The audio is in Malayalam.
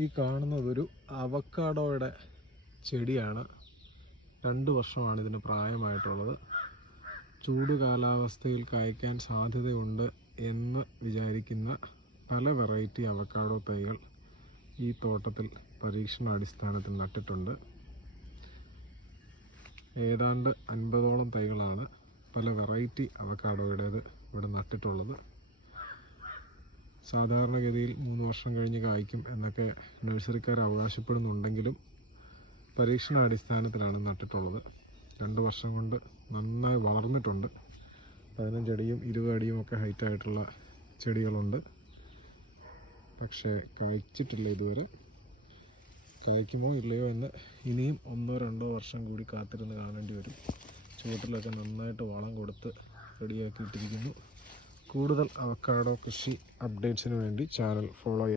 ഈ കാണുന്നതൊരു അവക്കാഡോയുടെ ചെടിയാണ്. 2 വർഷമാണ് ഇതിന് പ്രായമായിട്ടുള്ളത്. ചൂട് കാലാവസ്ഥയിൽ കായ്ക്കാൻ സാധ്യതയുണ്ട് എന്ന് വിചാരിക്കുന്ന പല വെറൈറ്റി അവക്കാഡോ തൈകൾ ഈ തോട്ടത്തിൽ പരീക്ഷണാടിസ്ഥാനത്തിൽ നട്ടിട്ടുണ്ട്. ഏതാണ്ട് 50ഓളം തൈകളാണ് പല വെറൈറ്റി അവക്കാഡോയുടേത് ഇവിടെ നട്ടിട്ടുള്ളത്. സാധാരണഗതിയിൽ 3 വർഷം കഴിഞ്ഞ് കായ്ക്കും എന്നൊക്കെ നഴ്സറിക്കാർ അവകാശപ്പെടുന്നുണ്ടെങ്കിലും പരീക്ഷണാടിസ്ഥാനത്തിലാണ് നട്ടിട്ടുള്ളത്. 2 വർഷം കൊണ്ട് നന്നായി വളർന്നിട്ടുണ്ട്. 15 അടിയും 20 അടിയും ഒക്കെ ഹൈറ്റായിട്ടുള്ള ചെടികളുണ്ട്. പക്ഷേ കായ്ച്ചിട്ടില്ല ഇതുവരെ. കായ്ക്കുമോ ഇല്ലയോ എന്ന് ഇനിയും 1-2 വർഷം കൂടി കാത്തിരുന്ന് കാണേണ്ടി വരും. ചുവട്ടിലൊക്കെ നന്നായിട്ട് വളം കൊടുത്ത് റെഡിയാക്കിയിട്ടിരിക്കുന്നു. കൂടുതൽ അവക്കാഡോ കൃഷി അപ്ഡേറ്റ്സിന് വേണ്ടി ചാനൽ ഫോളോ ചെയ്യുക.